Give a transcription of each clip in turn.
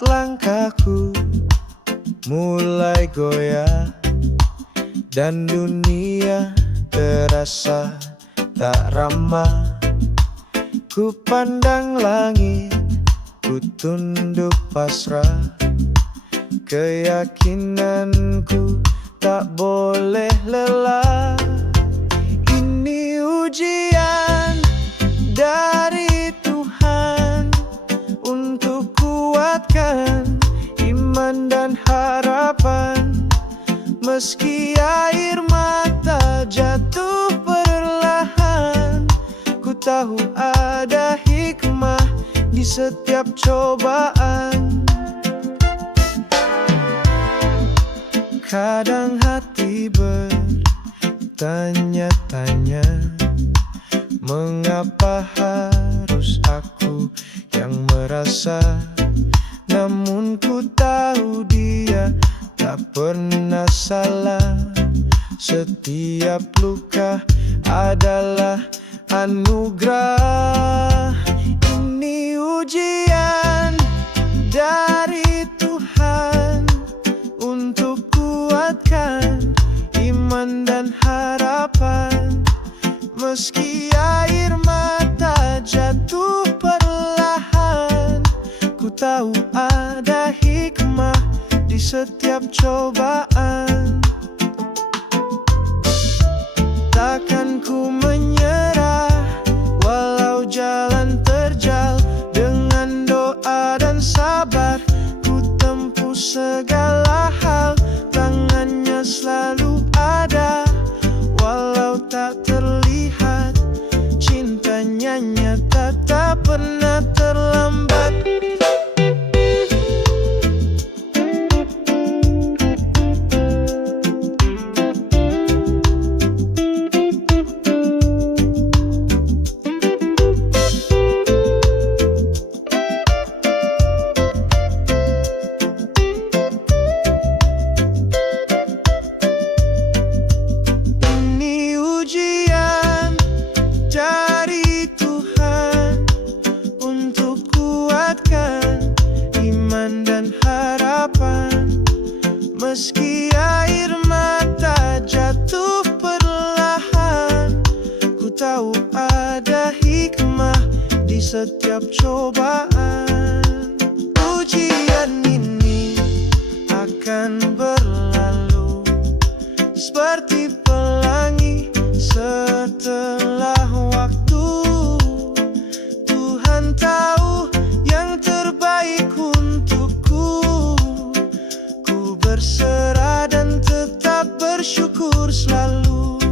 saat langkahku mulai goyah dan dunia terasa tak ramah. Ku pandang langit, ku tunduk pasrah. Keyakinanku tak boleh lelah. Ini ujian dari Tuhan untuk kuatkan iman dan harapan. Meski air mata jatuh perlahan, ku tahu ada hikmah di setiap cobaan. Kadang hati bertanya-tanya, mengapa harus aku yang merasa? Namun ku tahu dia tak pernah salah. Setiap luka adalah anugerah. Ini ujian dari Tuhan untuk kuatkan iman dan harapan. Meski air mata jatuh perlahan, ku tahu ada hikmah di setiap cobaan. Takkan ku menyerah walau jalan terjal. Dengan doa dan sabar ku tempuh segala hal. Tangannya selalu ada walau tak terlihat. Cintanya nyata tak pernah terlambat. Meski air mata jatuh perlahan, ku tahu ada hikmah di setiap cobaan. Ujian ini akan berlalu seperti pelangi setelah waktu. Tuhan tahu yang terbaik untukku. Berserah dan tetap bersyukur selalu.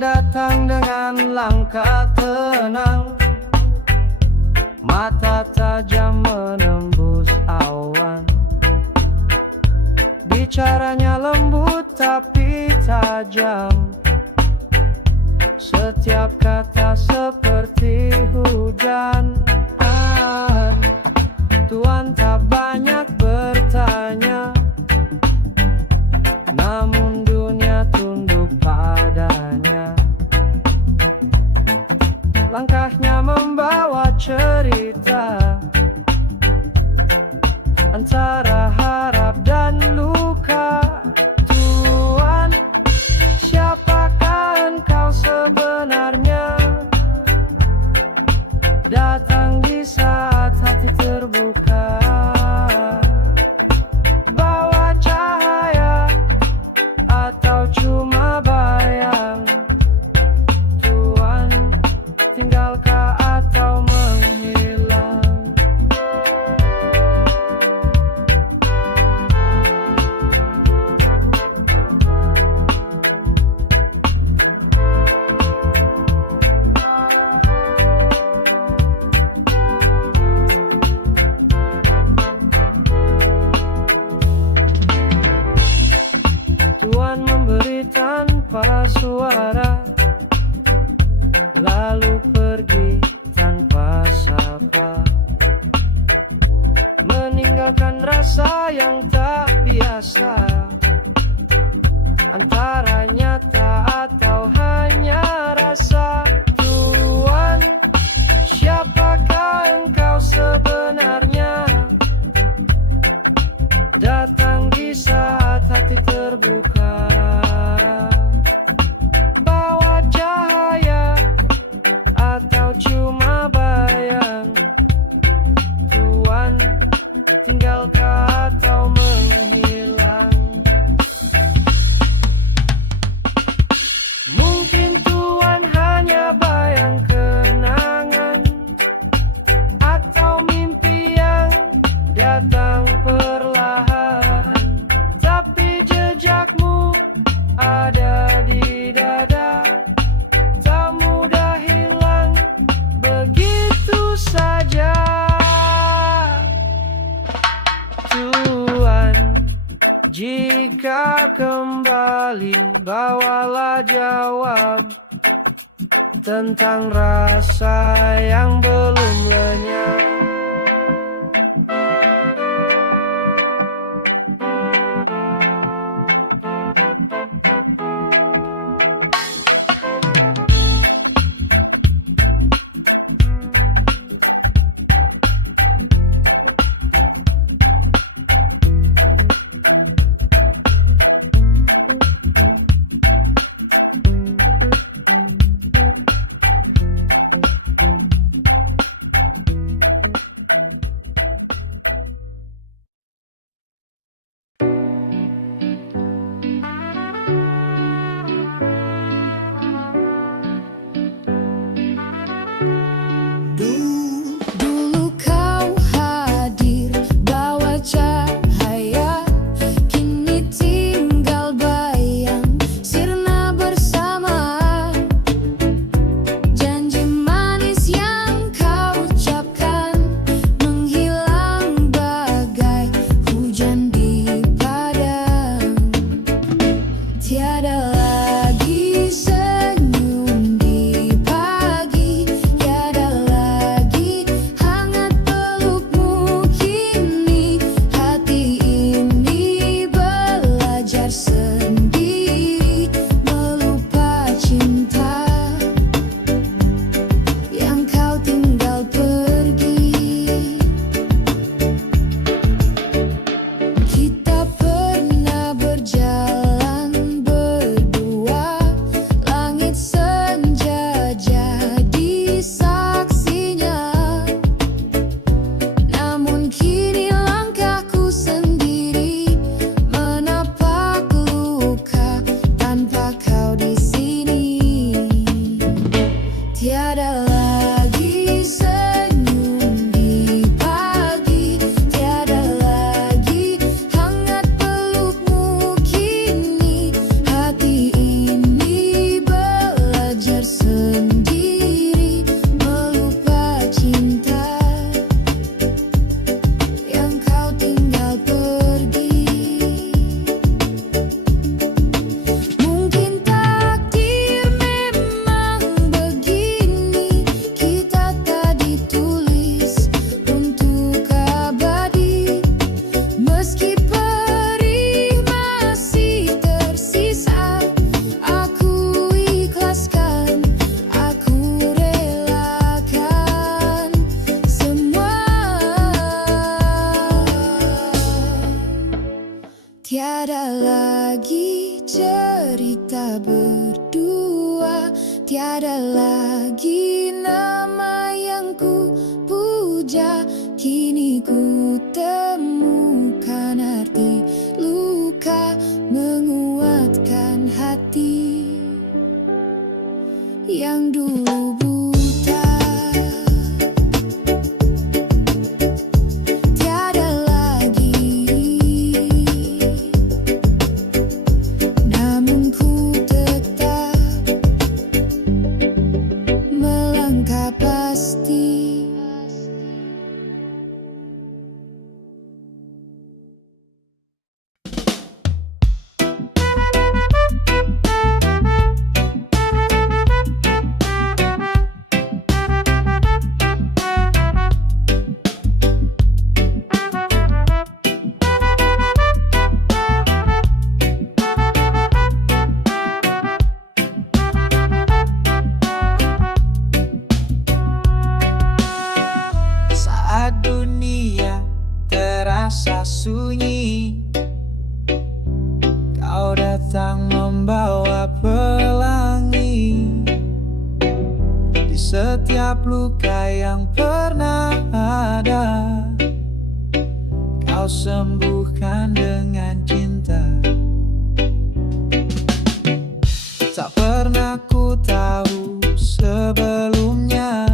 Datang dengan langkah tenang, mata tajam menembus awan. Bicaranya lembut tapi tajam, setiap kata seperti hujan. Tuhan tak banyak bertanya, namun dunia tunduk padanya. Langkahnya membawa cerita antara harap dan luka. Tuhan, siapakah engkau sebenarnya? Datang di tinggalkan rasa yang tak biasa, antara nyata atau hanya rasa. Tuan, siapakah engkau sebenarnya? Datang di saat hati terbuka, bawa cahaya atau cuma bayang. Tuan, tinggalkah atau menghilang? Mungkin Tuan hanya bayang kenangan atau mimpi yang datang perlahan, tapi jejakmu ada di dada, tak mudah hilang begitu saja. Tuan, jika kembali bawalah jawab tentang rasa yang belum lenyap. Dulu kau hadir bawa cahaya, kini tinggal bayang sirna bersama. Janji manis yang kau ucapkan menghilang bagai hujan di padang. Tiada lagi senyum di pagi, tiada lagi hangat pelukmu. Kini hati ini belajar sendiri melupa cinta yang kau tinggal pergi. Kita pernah berjalan berdua, langit senja jadi saksinya. Namun kini langkahku sendiri menapak luka tanpa kau di sini. Tiada lagi senyum di pagi, tiada lagi hangat pelukmu. Kini hati ini belajar sendiri melupa cinta yang kau tinggal pergi. Mungkin takdir memang begini, kita tak ditulis untuk abadi. Meski perih masih tersisa, aku ikhlaskan, aku relakan semua. Tiada lagi cerita berdua, tiada lagi nama yang ku puja. Kini ku temukan arti luka menguatkan hati yang dulu buta. Tiada lagi, namun ku tetap melangkah pasti. terasa sunyi. Kau datang membawa pelangi di setiap luka yang pernah ada. Kau sembuhkan dengan cinta. Tak pernah ku tahu sebelumnya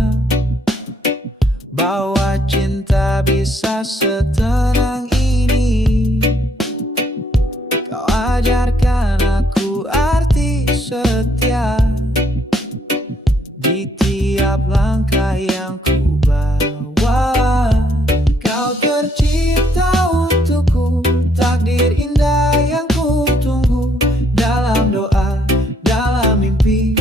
bahwa cinta bisa setenang ini. Kau ajarkan aku arti setia di tiap langkah yang ku bawa. Kau tercipta untukku, takdir indah yang ku tunggu. Dalam doa, dalam mimpi,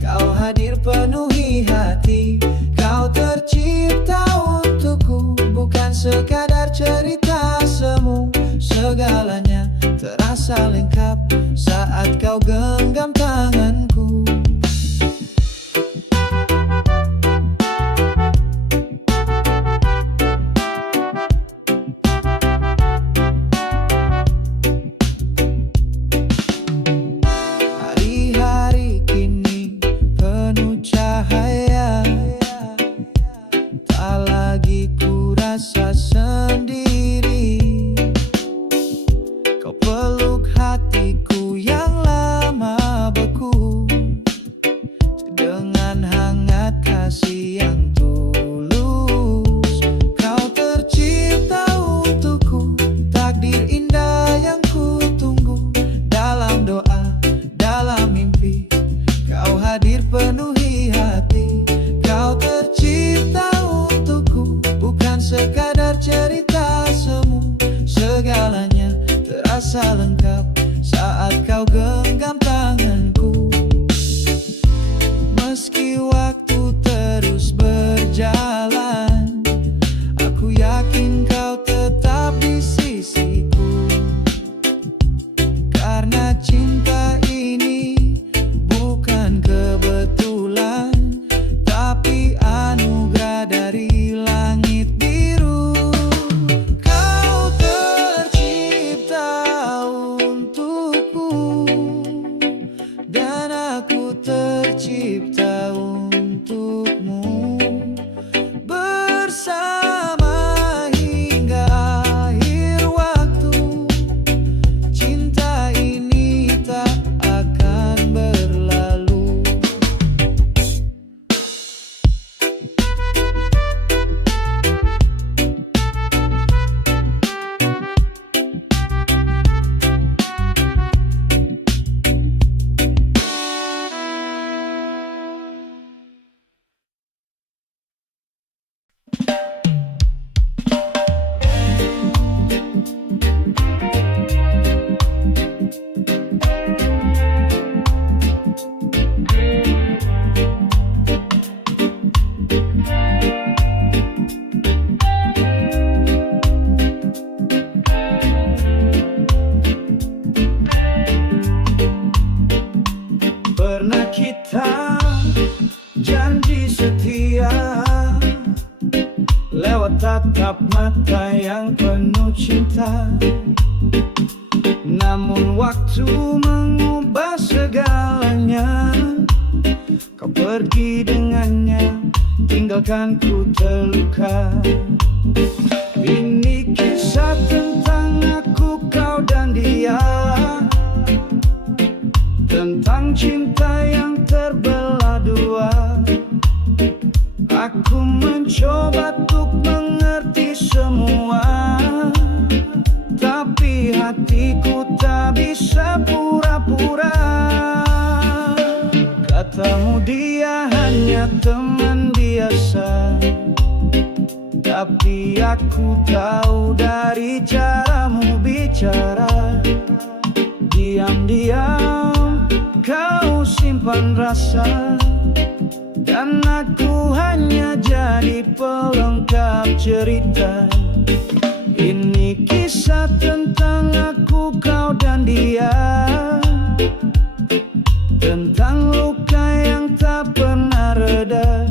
kau hadir penuhi hati. Kau tercipta untukku, bukan sekadar cerita semu. Segalanya terasa lengkap saat kau genggam tanganku. Hari-hari kini penuh cahaya, tak lagi ku rasa sendiri. Kau peluk hatiku yang lama beku dengan hangat kasih yang tulus. Kau tercipta untukku, takdir indah yang ku tunggu. Dalam doa, dalam mimpi, kau hadir penuhi hati. Kau tercipta untukku, bukan sekadar cerita semu. Segalanya terasa lengkap saat kau genggam tanganku. Meski waktu terus berjalan, aku yakin kau tetap di sisiku. Karena cinta ini bukan kebetulan, tapi anugerah dari langit biru. Kau tercipta untukku, dan aku tercipta untukmu. Bersama hingga akhir waktu, cinta ini tak akan berlalu. Pernah kita janji setia lewat tatap mata yang penuh cinta. Namun waktu mengubah segalanya. Kau pergi dengannya, tinggalkan ku terluka. Ini kisah tentang aku, kau dan dia, tentang cinta yang terbelah dua. Aku mencoba untuk mengerti semua, tapi hatiku tak bisa pura-pura. Katamu dia hanya teman biasa, tapi aku tahu dari caramu bicara. Diam-diam kau simpan rasa, dan aku hanya jadi pelengkap cerita. Ini kisah tentang aku, kau dan dia, tentang luka yang tak pernah reda.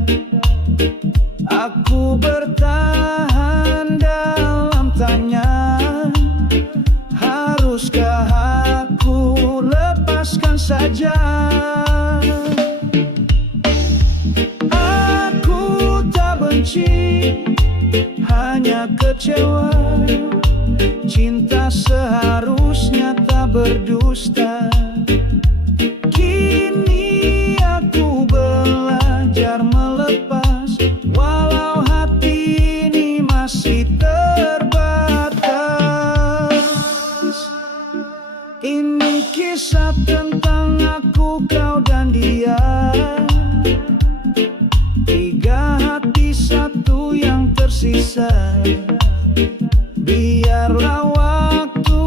Aku bertahan dalam tanya kecewa. Cinta seharusnya tak berdusta. Kini aku belajar melepas, walau hati ini masih terbatas. Ini kisah tentang aku, kau dan dia. Tiga hati satu yang tersisa. Biarlah waktu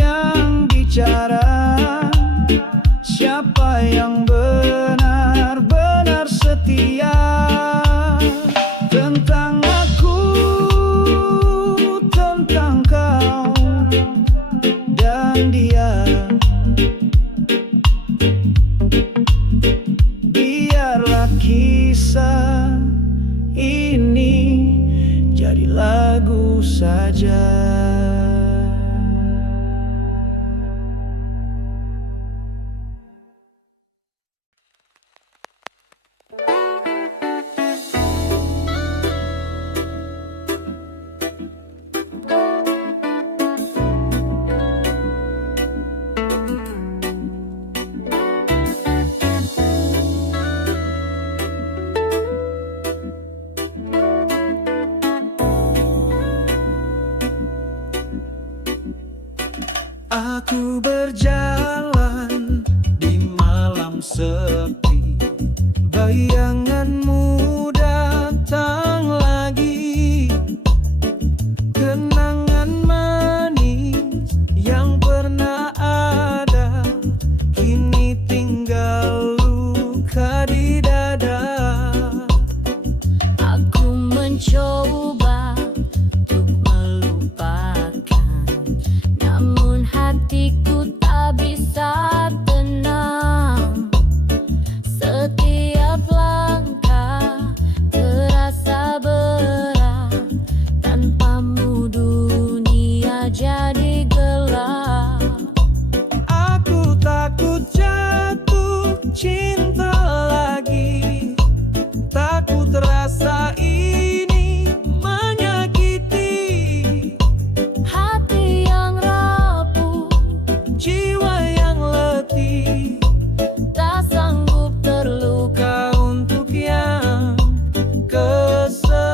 yang bicara, siapa yang benar-benar setia. Tentang aku, tentang kau dan dia. Biarlah kisah ini jadi lagu saja. Aku berjalan di malam sepi, bayanganmu datang lagi. Kenangan manis yang pernah ada, kini tinggal luka di dada. Aku mencoba untuk melupakan, namun hatiku tak bisa tenang. Setiap langkah terasa berat, tanpamu dunia jadi gelap. Aku takut jatuh cinta lagi, takut rasa ini menyakiti. Hati yang rapuh, Jiwa yang letih, tak sanggup terluka. luka untuk yang kesekian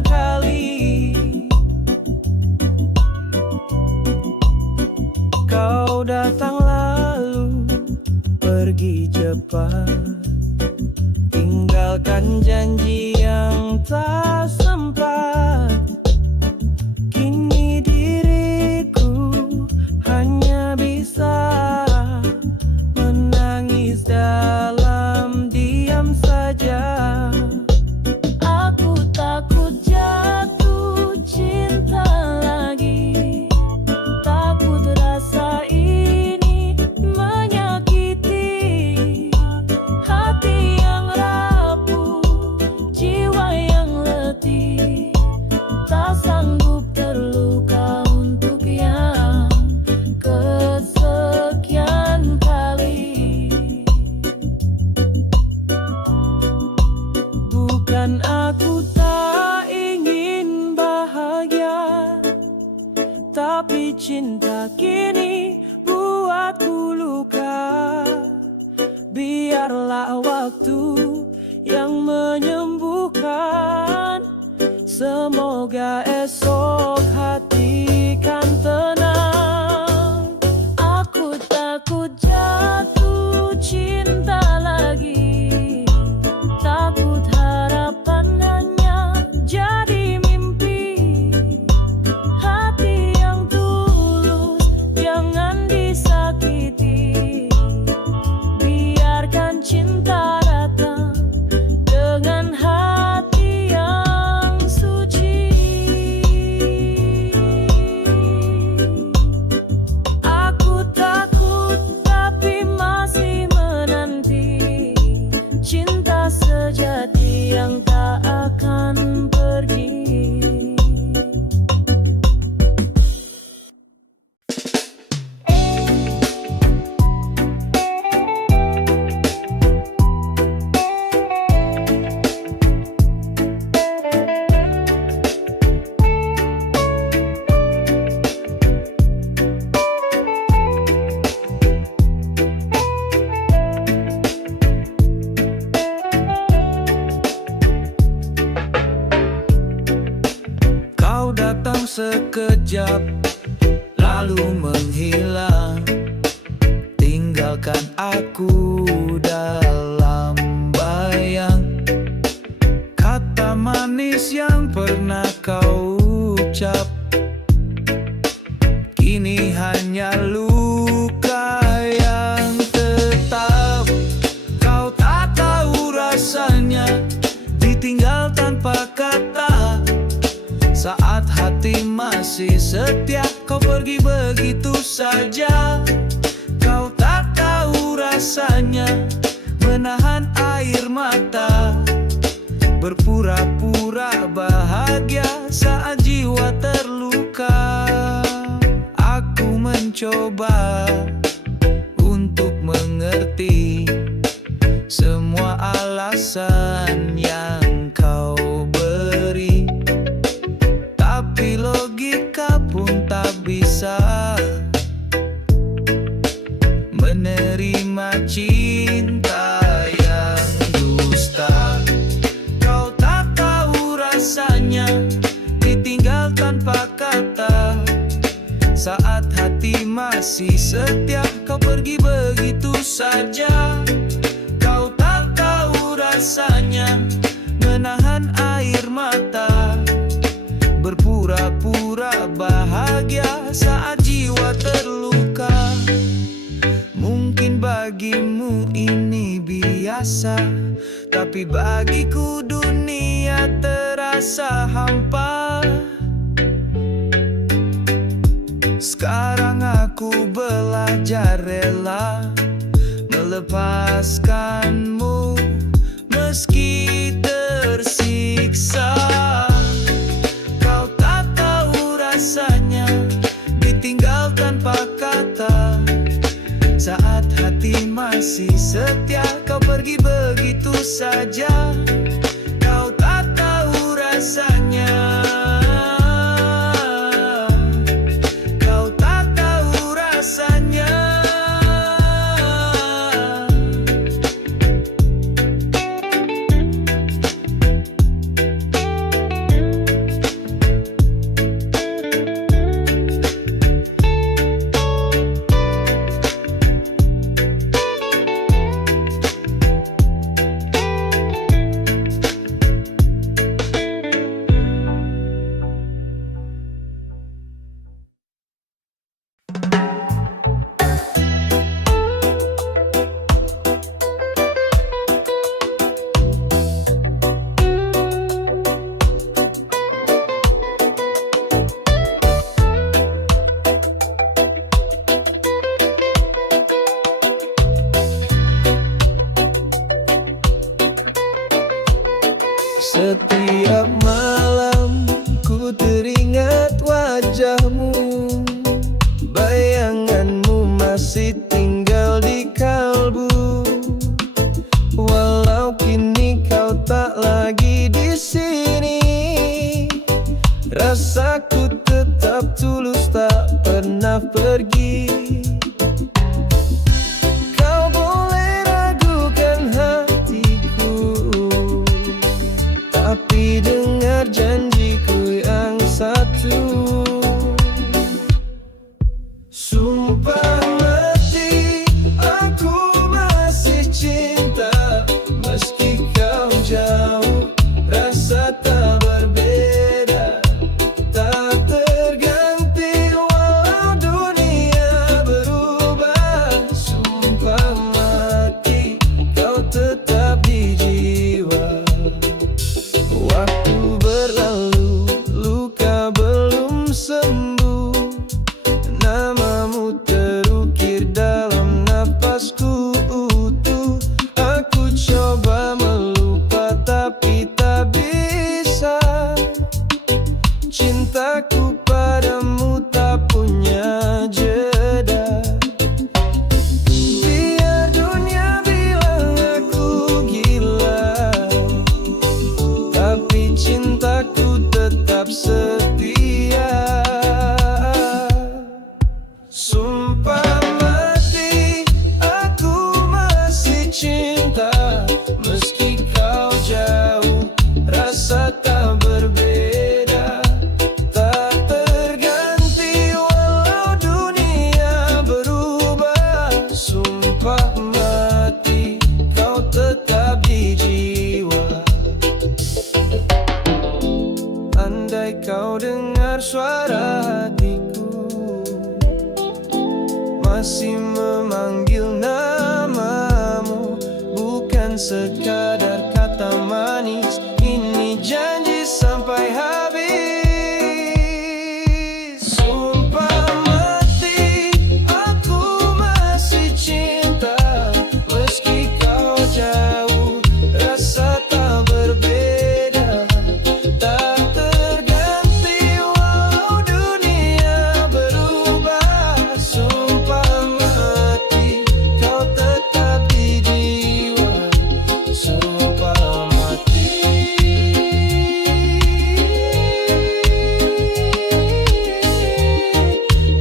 kali. Kau datang lalu pergi cepat, tinggalkan janji yang tak sempat. Kini diriku hanya bisa menangis dalam diam saja. Aku takut jatuh cinta lagi, takut rasa ini menyakiti. Hati yang rapuh, jiwa yang letih, tak sanggup terluka untuk yang kesekian kali. Bukan aku tak ingin bahagia, tapi cinta kini buatku luka. Biarlah waktu yang menyembuhkan, semoga esok hati kan tenang. Aku takut jatuh cinta lagi, takut harapan hanya jadi mimpi. Hati yang tulus jangan disakiti, biarkan cinta datang dengan hati yang suci. sekejap, lalu menghilang, tinggalkan aku dalam bayang. Kata manis yang pernah kau ucap kini hanya luka yang tetap. Kau tak tahu rasanya ditinggal tanpa kata. Saat hati masih setia, kau pergi begitu saja. Kau tak tahu rasanya menahan air mata, berpura-pura bahagia saat jiwa terluka. Aku mencoba untuk mengerti semua alasan yang kau beri, tapi logika pun tak bisa menerima cinta yang dusta. Kau tak tahu rasanya ditinggal tanpa kata. Saat hati masih setia, kau pergi begitu saja. Kau tak tahu rasanya menahan air mata, berpura-pura bahagia saat jiwa terluka. Mungkin bagimu ini biasa, tapi bagiku dunia terasa hampa. Sekarang aku belajar rela melepaskanmu meski tersiksa. Kau tak tahu rasanya ditinggal tanpa kata. Saat hati masih setia, kau pergi begitu saja. Kau tak tahu rasanya. Setiap malam ku teringat wajahmu, bayanganmu masih tinggal di kalbu. Walau kini kau tak lagi di sini, rasaku tetap tulus tak pernah pergi. Kau boleh ragukan hatiku, tapi dengar janjiku yang satu. Sumpah mati, aku masih cinta. Meski kau jauh, rasa tak berbeda, tak terganti walau dunia berubah. Sumpah mati, kau tetap di jiwa. Waktu berlalu, luka belum sembuh, namamu terukir dalam napasku utuh. Aku coba melupa tapi tak bisa. Cintaku padamu tak punya jeda. Biar dunia bilang aku gila, tapi cintaku tetap setia. Sumpah mati, aku masih cinta. Meski kau jauh, rasa tak berbeda, tak dengar suara hatiku masih memanggil namamu, bukan sekadar kata manis. Ini janji sampai habis. Sumpah mati, aku masih cinta. Meski kau jauh, rasa tak berbeda, tak terganti walau dunia berubah. Sumpah mati, kau tetap di jiwa. Sumpah mati,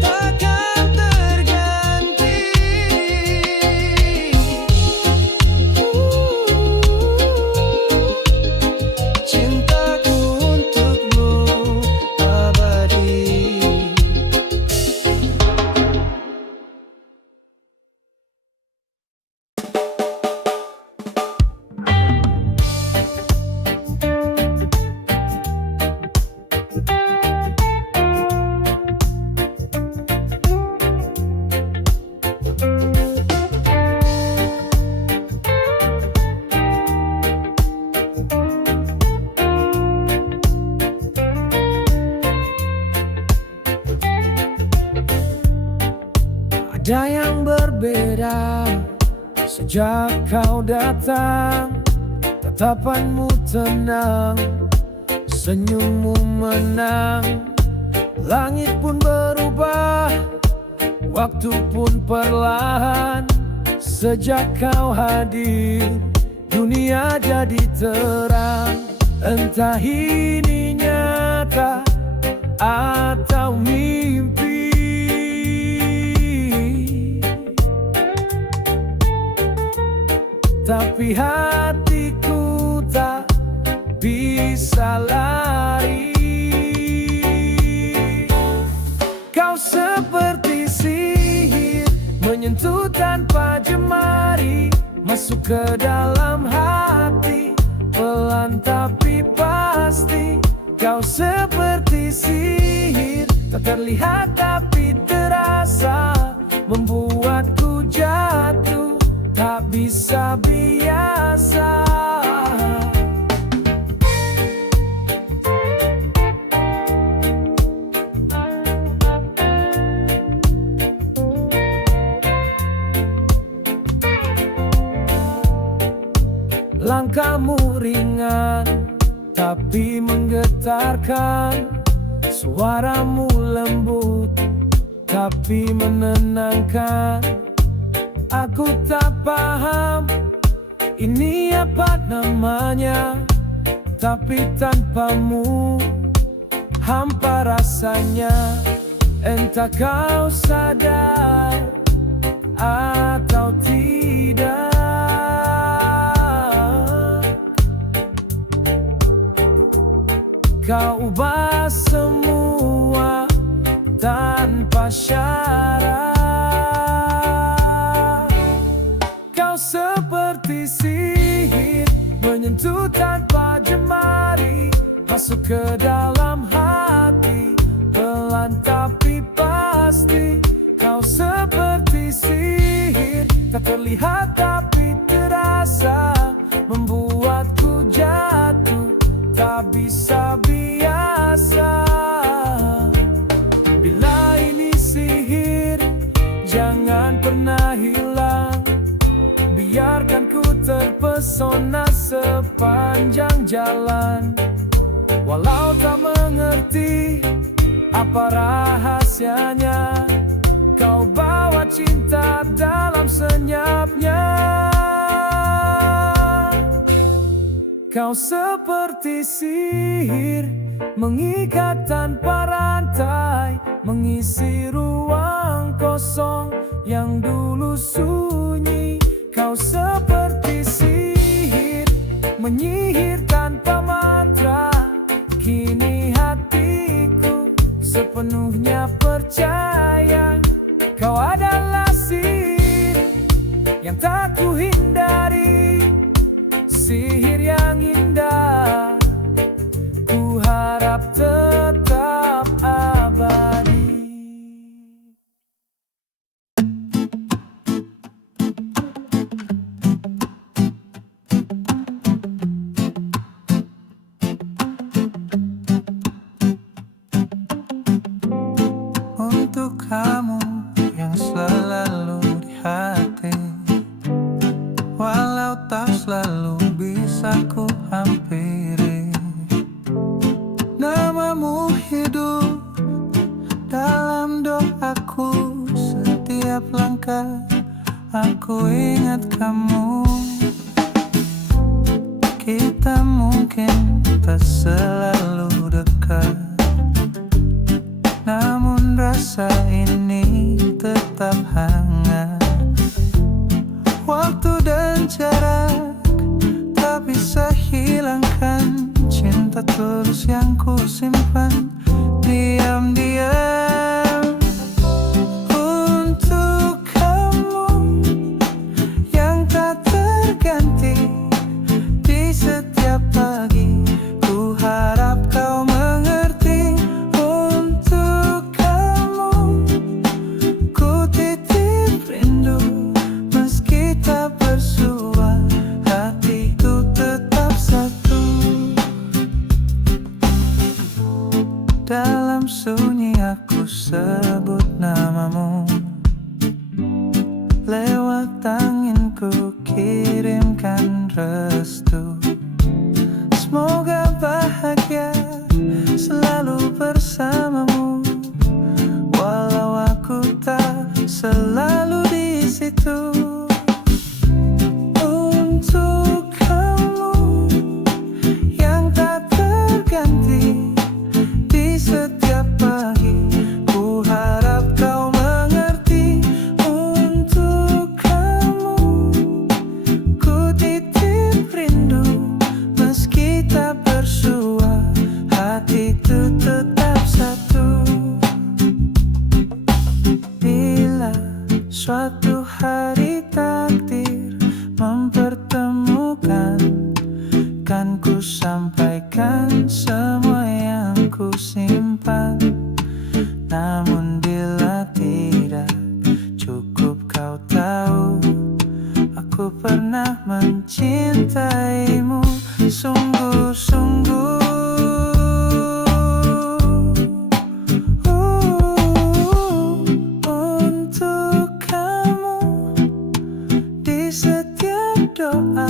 takkan terganti. Cintaku untukmu abadi. Ada yang berbeda sejak kau datang. Tatapanmu tenang, senyummu menang. Langit pun berubah, waktu pun perlahan. Sejak kau hadir, dunia jadi terang. Entah ini nyata atau mimpi, tapi hatiku tak bisa lari. Kau seperti sihir, menyentuh tanpa jemari, masuk ke dalam hati, pelan tapi pasti. Kau seperti sihir, tak terlihat tapi terasa, membuatku jatuh, tak bisa biasa. Langkahmu ringan tapi menggetarkan, suaramu lembut tapi menenangkan. Aku tak paham ini apa namanya, tapi tanpamu hampa rasanya. Entah kau sadar atau tidak, kau ubah semua tanpa syarat. Kau seperti sihir, menyentuh tanpa jemari, masuk ke dalam hati, pelan tapi pasti. Kau seperti sihir, tak terlihat tapi terasa, membuatku jatuh, tak bisa biasa. Bila ini sihir, jangan pernah hilang. Biarkan ku terpesona sepanjang jalan. Walau tak mengerti apa rahasianya, kau bawa cinta dalam senyapnya. Kau seperti sihir, mengikat tanpa rantai, mengisi ruang kosong yang dulu sunyi. Kau seperti sihir, menyihir tanpa mantra. Kini hatiku sepenuhnya percaya, kau adalah sihir yang tak ku hindari, sihir yang indah. Ku harap tetap kamu yang selalu di hati, walau tak selalu bisa ku hampiri. Namamu hidup dalam doaku, setiap langkah aku ingat kamu. Kita mungkin tak selalu dekat, namun rasa ini tetap hangat. Waktu dan jarak tak bisa hilangkan cinta tulus yang ku simpan diam-diam untuk kamu yang tak terganti. Di setiap pagi ku harap kau mengerti. Untuk kamu ku titip rindu, meski tak bersua, hatiku tetap satu. Dalam sunyi aku sebut namamu, lewat angin ku kirimkan restu. Semoga bahagia selalu bersamamu, walau aku tak selalu di situ. Untuk kamu yang tak terganti, di setiap pagi ku harap kau mengerti. Untuk kamu ku titip rindu, meski tak bersua, hatiku tetap satu. Bila suatu hari takdir mempertemukan, kan ku sampaikan semua yang ku simpan. Namun bila tidak, cukup kau tahu, aku pernah mencintaimu sungguh-sungguh. Untuk kamu di setiap doa